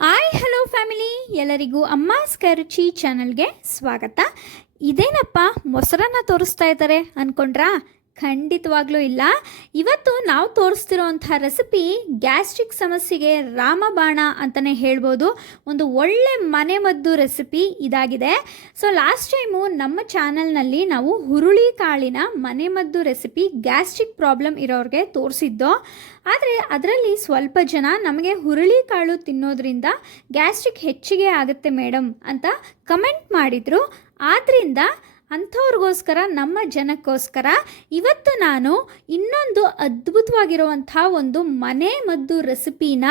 Hi hello family, ಎಲ್ಲರಿಗೂ ಅಮ್ಮಾಸ್ ಕೈರುಚಿ ಚಾನಲ್ಗೆ ಸ್ವಾಗತ. ಇದೇನಪ್ಪ ಮೊಸರನ್ನ ತೋರಿಸ್ತಾ ಇದ್ದಾರೆ ಅಂದ್ಕೊಂಡ್ರಾ? ಖಂಡಿತವಾಗ್ಲೂ ಇಲ್ಲ. ಇವತ್ತು ನಾವು ತೋರಿಸ್ತಿರೋಂಥ ರೆಸಿಪಿ ಗ್ಯಾಸ್ಟ್ರಿಕ್ ಸಮಸ್ಯೆಗೆ ರಾಮಬಾಣ ಅಂತಲೇ ಹೇಳ್ಬೋದು. ಒಂದು ಒಳ್ಳೆ ಮನೆಮದ್ದು ರೆಸಿಪಿ ಇದಾಗಿದೆ. ಸೊ ಲಾಸ್ಟ್ ಟೈಮು ನಮ್ಮ ಚಾನಲ್ನಲ್ಲಿ ನಾವು ಹುರುಳಿ ಕಾಳಿನ ಮನೆಮದ್ದು ರೆಸಿಪಿ ಗ್ಯಾಸ್ಟ್ರಿಕ್ ಪ್ರಾಬ್ಲಮ್ ಇರೋರಿಗೆ ತೋರಿಸಿದ್ದೋ. ಆದರೆ ಅದರಲ್ಲಿ ಸ್ವಲ್ಪ ಜನ ನಮಗೆ ಹುರುಳಿ ಕಾಳು ತಿನ್ನೋದ್ರಿಂದ ಗ್ಯಾಸ್ಟ್ರಿಕ್ ಹೆಚ್ಚಿಗೆ ಆಗುತ್ತೆ ಮೇಡಮ್ ಅಂತ ಕಮೆಂಟ್ ಮಾಡಿದರು. ಆದ್ದರಿಂದ ಅಂಥವ್ರಿಗೋಸ್ಕರ, ನಮ್ಮ ಜನಕ್ಕೋಸ್ಕರ ಇವತ್ತು ನಾನು ಇನ್ನೊಂದು ಅದ್ಭುತವಾಗಿರುವಂಥ ಒಂದು ಮನೆ ಮದ್ದು ರೆಸಿಪಿನ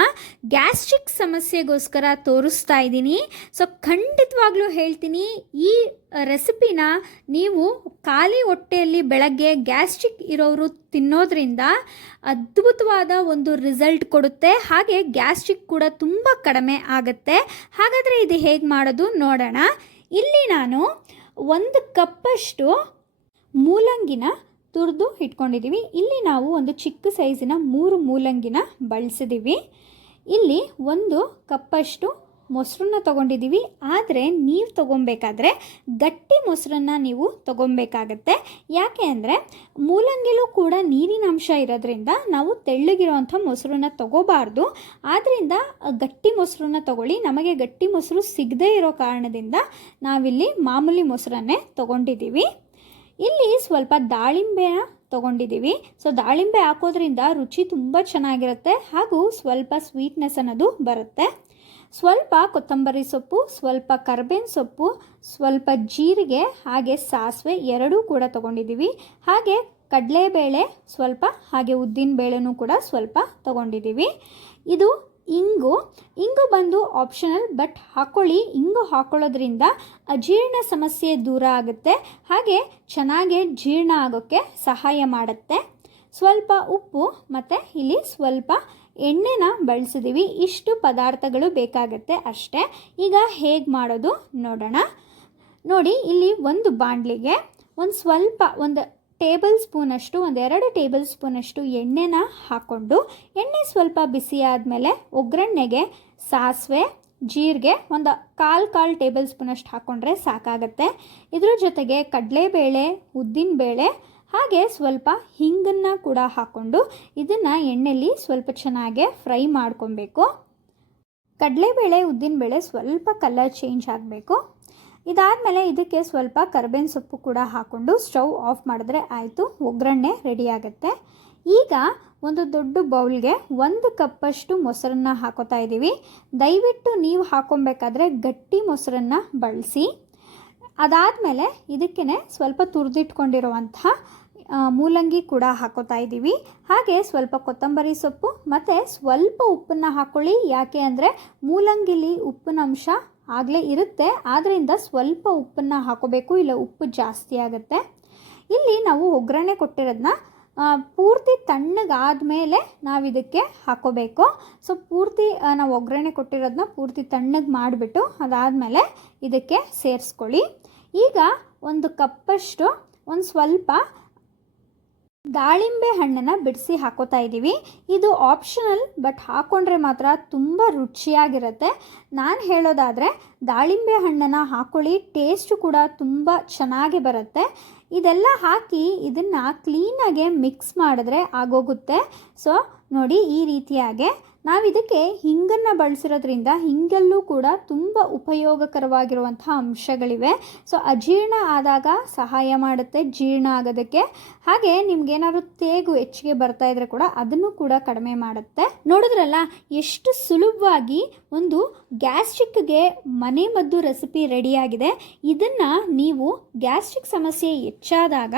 ಗ್ಯಾಸ್ಟ್ರಿಕ್ ಸಮಸ್ಯೆಗೋಸ್ಕರ ತೋರಿಸ್ತಾ ಇದ್ದೀನಿ. ಸೊ ಖಂಡಿತವಾಗ್ಲೂ ಹೇಳ್ತೀನಿ, ಈ ರೆಸಿಪಿನ ನೀವು ಖಾಲಿ ಹೊಟ್ಟೆಯಲ್ಲಿ ಬೆಳಗ್ಗೆ ಗ್ಯಾಸ್ಟ್ರಿಕ್ ಇರೋರು ತಿನ್ನೋದ್ರಿಂದ ಅದ್ಭುತವಾದ ಒಂದು ರಿಸಲ್ಟ್ ಕೊಡುತ್ತೆ. ಹಾಗೆ ಗ್ಯಾಸ್ಟ್ರಿಕ್ ಕೂಡ ತುಂಬ ಕಡಿಮೆ ಆಗುತ್ತೆ. ಹಾಗಾದರೆ ಇದು ಹೇಗೆ ಮಾಡೋದು ನೋಡೋಣ. ಇಲ್ಲಿ ನಾನು 1 ಕಪ್ಪಷ್ಟು ಮೂಲಂಗಿನ ತುರಿದು ಇಟ್ಕೊಂಡಿದ್ದೀವಿ. ಇಲ್ಲಿ ನಾವು ಒಂದು ಚಿಕ್ಕ ಸೈಜಿನ 3 ಮೂಲಂಗಿನ ಬಳಸಿದ್ದೀವಿ. ಇಲ್ಲಿ 1 ಕಪ್ಪಷ್ಟು ಮೊಸರನ್ನ ತೊಗೊಂಡಿದ್ದೀವಿ. ಆದರೆ ನೀವು ತೊಗೊಬೇಕಾದ್ರೆ ಗಟ್ಟಿ ಮೊಸರನ್ನ ನೀವು ತೊಗೊಬೇಕಾಗತ್ತೆ. ಯಾಕೆ ಅಂದರೆ ಮೂಲಂಗಿಲೂ ಕೂಡ ನೀರಿನ ಅಂಶ ಇರೋದ್ರಿಂದ ನಾವು ತೆಳ್ಳಗಿರೋವಂಥ ಮೊಸರನ್ನ ತೊಗೋಬಾರ್ದು. ಆದ್ದರಿಂದ ಗಟ್ಟಿ ಮೊಸರನ್ನ ತೊಗೊಳ್ಳಿ. ನಮಗೆ ಗಟ್ಟಿ ಮೊಸರು ಸಿಗದೇ ಇರೋ ಕಾರಣದಿಂದ ನಾವಿಲ್ಲಿ ಮಾಮೂಲಿ ಮೊಸರನ್ನೇ ತೊಗೊಂಡಿದ್ದೀವಿ. ಇಲ್ಲಿ ಸ್ವಲ್ಪ ದಾಳಿಂಬೆನ ತೊಗೊಂಡಿದ್ದೀವಿ. ಸೊ ದಾಳಿಂಬೆ ಹಾಕೋದ್ರಿಂದ ರುಚಿ ತುಂಬ ಚೆನ್ನಾಗಿರುತ್ತೆ, ಹಾಗೂ ಸ್ವಲ್ಪ ಸ್ವೀಟ್ನೆಸ್ ಅನ್ನೋದು ಬರುತ್ತೆ. ಸ್ವಲ್ಪ ಕೊತ್ತಂಬರಿ ಸೊಪ್ಪು, ಸ್ವಲ್ಪ ಕರಿಬೇವಿನ ಸೊಪ್ಪು, ಸ್ವಲ್ಪ ಜೀರಿಗೆ, ಹಾಗೆ ಸಾಸಿವೆ ಎರಡೂ ಕೂಡ ತೊಗೊಂಡಿದ್ದೀವಿ. ಹಾಗೆ ಕಡಲೆಬೇಳೆ ಸ್ವಲ್ಪ, ಹಾಗೆ ಉದ್ದಿನ ಬೇಳೆನೂ ಕೂಡ ಸ್ವಲ್ಪ ತೊಗೊಂಡಿದ್ದೀವಿ. ಇದು ಇಂಗು ಬಂದು ಆಪ್ಷನಲ್, ಬಟ್ ಹಾಕ್ಕೊಳ್ಳಿ. ಇಂಗು ಹಾಕ್ಕೊಳ್ಳೋದ್ರಿಂದ ಅಜೀರ್ಣ ಸಮಸ್ಯೆ ದೂರ ಆಗುತ್ತೆ, ಹಾಗೆ ಚೆನ್ನಾಗಿ ಜೀರ್ಣ ಆಗೋಕ್ಕೆ ಸಹಾಯ ಮಾಡುತ್ತೆ. ಸ್ವಲ್ಪ ಉಪ್ಪು ಮತ್ತು ಇಲ್ಲಿ ಸ್ವಲ್ಪ ಎಣ್ಣೆನ ಬಳಸಿದ್ದೀವಿ. ಇಷ್ಟು ಪದಾರ್ಥಗಳು ಬೇಕಾಗುತ್ತೆ ಅಷ್ಟೇ. ಈಗ ಹೇಗೆ ಮಾಡೋದು ನೋಡೋಣ. ನೋಡಿ, ಇಲ್ಲಿ ಒಂದು ಬಾಣಲಿಗೆ ಒಂದು ಟೇಬಲ್ ಸ್ಪೂನಷ್ಟು, 2 ಟೇಬಲ್ ಸ್ಪೂನಷ್ಟು ಎಣ್ಣೆನ ಹಾಕ್ಕೊಂಡು, ಎಣ್ಣೆ ಸ್ವಲ್ಪ ಬಿಸಿ ಆದಮೇಲೆ ಒಗ್ಗರಣೆಗೆ ಸಾಸಿವೆ, ಜೀರಿಗೆ ಒಂದು ಕಾಲು ಟೇಬಲ್ ಸ್ಪೂನಷ್ಟು ಹಾಕ್ಕೊಂಡ್ರೆ ಸಾಕಾಗತ್ತೆ. ಇದ್ರ ಜೊತೆಗೆ ಕಡಲೆಬೇಳೆ, ಉದ್ದಿನಬೇಳೆ, ಹಾಗೆ ಸ್ವಲ್ಪ ಹಿಂಗನ್ನು ಕೂಡ ಹಾಕ್ಕೊಂಡು ಇದನ್ನು ಎಣ್ಣೆಯಲ್ಲಿ ಸ್ವಲ್ಪ ಚೆನ್ನಾಗಿ ಫ್ರೈ ಮಾಡ್ಕೊಬೇಕು. ಕಡಲೆಬೇಳೆ, ಉದ್ದಿನಬೇಳೆ ಸ್ವಲ್ಪ ಕಲರ್ ಚೇಂಜ್ ಆಗಬೇಕು. ಇದಾದಮೇಲೆ ಇದಕ್ಕೆ ಸ್ವಲ್ಪ ಕರಿಬೇವಿನ ಸೊಪ್ಪು ಕೂಡ ಹಾಕ್ಕೊಂಡು ಸ್ಟವ್ ಆಫ್ ಮಾಡಿದ್ರೆ ಆಯಿತು, ಒಗ್ಗರಣೆ ರೆಡಿ ಆಗುತ್ತೆ. ಈಗ ಒಂದು ದೊಡ್ಡ ಬೌಲ್ಗೆ 1 ಕಪ್ಪಷ್ಟು ಮೊಸರನ್ನ ಹಾಕೋತಾ ಇದ್ದೀವಿ. ದಯವಿಟ್ಟು ನೀವು ಹಾಕ್ಕೊಬೇಕಾದ್ರೆ ಗಟ್ಟಿ ಮೊಸರನ್ನ ಬಳಸಿ. ಅದಾದಮೇಲೆ ಇದಕ್ಕೇ ಸ್ವಲ್ಪ ತುರಿದಿಟ್ಕೊಂಡಿರುವಂಥ ಮೂಲಂಗಿ ಕೂಡ ಹಾಕೋತಾ ಇದ್ದೀವಿ. ಹಾಗೆ ಸ್ವಲ್ಪ ಕೊತ್ತಂಬರಿ ಸೊಪ್ಪು ಮತ್ತು ಸ್ವಲ್ಪ ಉಪ್ಪನ್ನು ಹಾಕ್ಕೊಳ್ಳಿ. ಯಾಕೆ ಅಂದರೆ ಮೂಲಂಗಿಲಿ ಉಪ್ಪಿನ ಅಂಶ ಆಗಲೇ ಇರುತ್ತೆ, ಆದ್ದರಿಂದ ಸ್ವಲ್ಪ ಉಪ್ಪನ್ನು ಹಾಕೋಬೇಕು, ಇಲ್ಲ ಉಪ್ಪು ಜಾಸ್ತಿ ಆಗುತ್ತೆ. ಇಲ್ಲಿ ನಾವು ಒಗ್ಗರಣೆ ಕೊಟ್ಟಿರೋದನ್ನ ಪೂರ್ತಿ ತಣ್ಣಗಾದಮೇಲೆ ನಾವು ಇದಕ್ಕೆ ಹಾಕೋಬೇಕು. ಸೊ ಪೂರ್ತಿ ನಾವು ಒಗ್ಗರಣೆ ಕೊಟ್ಟಿರೋದನ್ನ ಪೂರ್ತಿ ತಣ್ಣಗೆ ಮಾಡಿಬಿಟ್ಟು ಅದಾದಮೇಲೆ ಇದಕ್ಕೆ ಸೇರಿಸ್ಕೊಳ್ಳಿ. ಈಗ 1 ಕಪ್ಪಷ್ಟು ಸ್ವಲ್ಪ ದಾಳಿಂಬೆ ಹಣ್ಣನ್ನು ಬಿಡಿಸಿ ಹಾಕೋತಾ ಇದ್ದೀವಿ. ಇದು ಆಪ್ಷನಲ್, ಬಟ್ ಹಾಕ್ಕೊಂಡ್ರೆ ಮಾತ್ರ ತುಂಬ ರುಚಿಯಾಗಿರುತ್ತೆ. ನಾನು ಹೇಳೋದಾದರೆ ದಾಳಿಂಬೆ ಹಣ್ಣನ್ನು ಹಾಕ್ಕೊಳ್ಳಿ, ಟೇಸ್ಟು ಕೂಡ ತುಂಬ ಚೆನ್ನಾಗಿ ಬರುತ್ತೆ. ಇದೆಲ್ಲ ಹಾಕಿ ಇದನ್ನು ಕ್ಲೀನಾಗೆ ಮಿಕ್ಸ್ ಮಾಡಿದ್ರೆ ಆಗೋಗುತ್ತೆ. ಸೊ ನೋಡಿ, ಈ ರೀತಿಯಾಗೆ ನಾವು ಇದಕ್ಕೆ ಹಿಂಗನ್ನು ಬಳಸಿರೋದ್ರಿಂದ ಹಿಂಗಲ್ಲೂ ಕೂಡ ತುಂಬ ಉಪಯೋಗಕರವಾಗಿರುವಂಥ ಅಂಶಗಳಿವೆ. ಸೊ ಅಜೀರ್ಣ ಆದಾಗ ಸಹಾಯ ಮಾಡುತ್ತೆ ಜೀರ್ಣ ಆಗೋದಕ್ಕೆ. ಹಾಗೆ ನಿಮ್ಗೇನಾದ್ರು ತೇಗು ಹೆಚ್ಚಿಗೆ ಬರ್ತಾ ಇದ್ರೆ ಕೂಡ ಅದನ್ನು ಕೂಡ ಕಡಿಮೆ ಮಾಡುತ್ತೆ. ನೋಡಿದ್ರಲ್ಲ, ಎಷ್ಟು ಸುಲಭವಾಗಿ ಒಂದು ಗ್ಯಾಸ್ಟ್ರಿಕ್ಗೆ ಮನೆಮದ್ದು ರೆಸಿಪಿ ರೆಡಿಯಾಗಿದೆ. ಇದನ್ನು ನೀವು ಗ್ಯಾಸ್ಟ್ರಿಕ್ ಸಮಸ್ಯೆ ಹೆಚ್ಚಾದಾಗ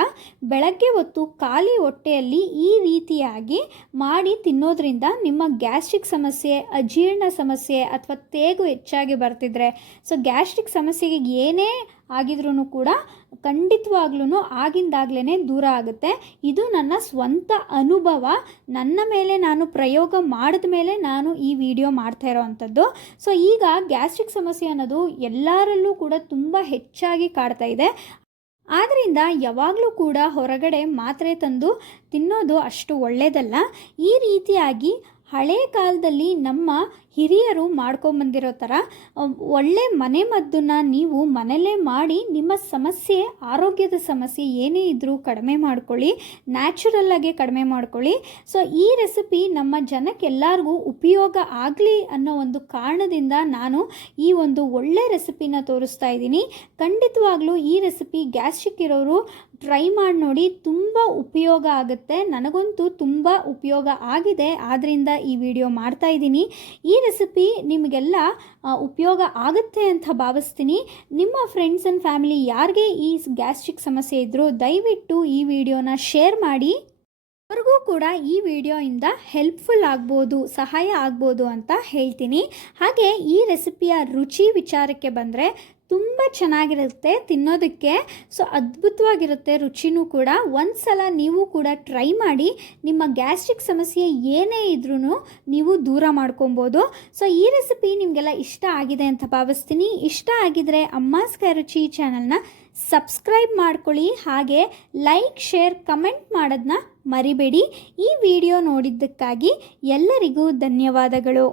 ಬೆಳಗ್ಗೆ ಹೊತ್ತು ಖಾಲಿ ಹೊಟ್ಟೆಯಲ್ಲಿ ಈ ರೀತಿಯಾಗಿ ಮಾಡಿ ತಿನ್ನೋದ್ರಿಂದ ನಿಮ್ಮ ಗ್ಯಾಸ್ಟ್ರಿಕ್ ಸಮಸ್ಯೆ, ಅಜೀರ್ಣ ಸಮಸ್ಯೆ ಅಥವಾ ತೇಗು ಹೆಚ್ಚಾಗಿ ಬರ್ತಿದ್ರೆ, ಸೊ ಗ್ಯಾಸ್ಟ್ರಿಕ್ ಸಮಸ್ಯೆಗೆ ಏನೇ ಆಗಿದ್ರೂ ಕೂಡ ಖಂಡಿತವಾಗ್ಲೂ ಆಗಿಂದಾಗ್ಲೇ ದೂರ ಆಗುತ್ತೆ. ಇದು ನನ್ನ ಸ್ವಂತ ಅನುಭವ. ನನ್ನ ಮೇಲೆ ನಾನು ಪ್ರಯೋಗ ಮಾಡಿದ ಮೇಲೆ ನಾನು ಈ ವಿಡಿಯೋ ಮಾಡ್ತಾ ಇರೋವಂಥದ್ದು. ಸೊ ಈಗ ಗ್ಯಾಸ್ಟ್ರಿಕ್ ಸಮಸ್ಯೆ ಅನ್ನೋದು ಎಲ್ಲರಲ್ಲೂ ಕೂಡ ತುಂಬ ಹೆಚ್ಚಾಗಿ ಕಾಡ್ತಾ ಇದೆ. ಆದ್ದರಿಂದ ಯಾವಾಗಲೂ ಕೂಡ ಹೊರಗಡೆ ಮಾತ್ರೆ ತಂದು ತಿನ್ನೋದು ಅಷ್ಟು ಒಳ್ಳೆಯದಲ್ಲ. ಈ ರೀತಿಯಾಗಿ ಹಳೆ ಕಾಲದಲ್ಲಿ ನಮ್ಮ ಹಿರಿಯರು ಮಾಡ್ಕೊಂಬಂದಿರೋ ಥರ ಒಳ್ಳೆ ಮನೆಮದ್ದನ್ನು ನೀವು ಮನೆಯಲ್ಲೇ ಮಾಡಿ ನಿಮ್ಮ ಸಮಸ್ಯೆ, ಆರೋಗ್ಯದ ಸಮಸ್ಯೆ ಏನೇ ಇದ್ದರೂ ಕಡಿಮೆ ಮಾಡ್ಕೊಳ್ಳಿ, ನ್ಯಾಚುರಲ್ಲಾಗೆ ಕಡಿಮೆ ಮಾಡ್ಕೊಳ್ಳಿ. ಸೊ ಈ ರೆಸಿಪಿ ನಮ್ಮ ಜನಕ್ಕೆಲ್ಲರಿಗೂ ಉಪಯೋಗ ಆಗಲಿ ಅನ್ನೋ ಒಂದು ಕಾರಣದಿಂದ ನಾನು ಈ ಒಂದು ಒಳ್ಳೆ ರೆಸಿಪಿನ ತೋರಿಸ್ತಾ ಇದ್ದೀನಿ. ಖಂಡಿತವಾಗ್ಲೂ ಈ ರೆಸಿಪಿ ಗ್ಯಾಸ್ಟ್ರಿಕ್ ಇರೋರು ಟ್ರೈ ಮಾಡಿ ನೋಡಿ, ತುಂಬ ಉಪಯೋಗ ಆಗುತ್ತೆ. ನನಗಂತೂ ತುಂಬ ಉಪಯೋಗ ಆಗಿದೆ, ಆದ್ದರಿಂದ ಈ ವಿಡಿಯೋ ಮಾಡ್ತಾ ಇದ್ದೀನಿ. ಈ ರೆಸಿಪಿ ನಿಮಗೆಲ್ಲ ಉಪಯೋಗ ಆಗುತ್ತೆ ಅಂತ ಭಾವಿಸ್ತೀನಿ. ನಿಮ್ಮ ಫ್ರೆಂಡ್ಸ್ ಆ್ಯಂಡ್ ಫ್ಯಾಮಿಲಿ ಯಾರಿಗೆ ಈ ಗ್ಯಾಸ್ಟ್ರಿಕ್ ಸಮಸ್ಯೆ ಇದ್ದರೂ ದಯವಿಟ್ಟು ಈ ವಿಡಿಯೋನ ಶೇರ್ ಮಾಡಿ. ಅವ್ರಿಗೂ ಕೂಡ ಈ ವಿಡಿಯೋಯಿಂದ ಹೆಲ್ಪ್ಫುಲ್ ಆಗ್ಬೋದು, ಸಹಾಯ ಆಗ್ಬೋದು ಅಂತ ಹೇಳ್ತೀನಿ. ಹಾಗೆ ಈ ರೆಸಿಪಿಯ ರುಚಿ ವಿಚಾರಕ್ಕೆ ಬಂದರೆ ತುಂಬ ಚೆನ್ನಾಗಿರುತ್ತೆ ತಿನ್ನೋದಕ್ಕೆ. ಸೊ ಅದ್ಭುತವಾಗಿರುತ್ತೆ ರುಚಿನೂ ಕೂಡ. ಒಂದು ಸಲ ನೀವು ಕೂಡ ಟ್ರೈ ಮಾಡಿ, ನಿಮ್ಮ ಗ್ಯಾಸ್ಟ್ರಿಕ್ ಸಮಸ್ಯೆ ಏನೇ ಇದ್ರೂ ನೀವು ದೂರ ಮಾಡ್ಕೊಬೋದು. ಸೊ ಈ ರೆಸಿಪಿ ನಿಮಗೆಲ್ಲ ಇಷ್ಟ ಆಗಿದೆ ಅಂತ ಭಾವಿಸ್ತೀನಿ. ಇಷ್ಟ ಆಗಿದರೆ ಅಮ್ಮಾಸ್ ಕೈರುಚಿ ಚಾನಲ್ನ ಸಬ್ಸ್ಕ್ರೈಬ್ ಮಾಡ್ಕೊಳ್ಳಿ. ಹಾಗೆ ಲೈಕ್, ಶೇರ್, ಕಮೆಂಟ್ ಮಾಡೋದನ್ನ ಮರಿಬೇಡಿ. ಈ ವಿಡಿಯೋ ನೋಡಿದ್ದಕ್ಕಾಗಿ ಎಲ್ಲರಿಗೂ ಧನ್ಯವಾದಗಳು.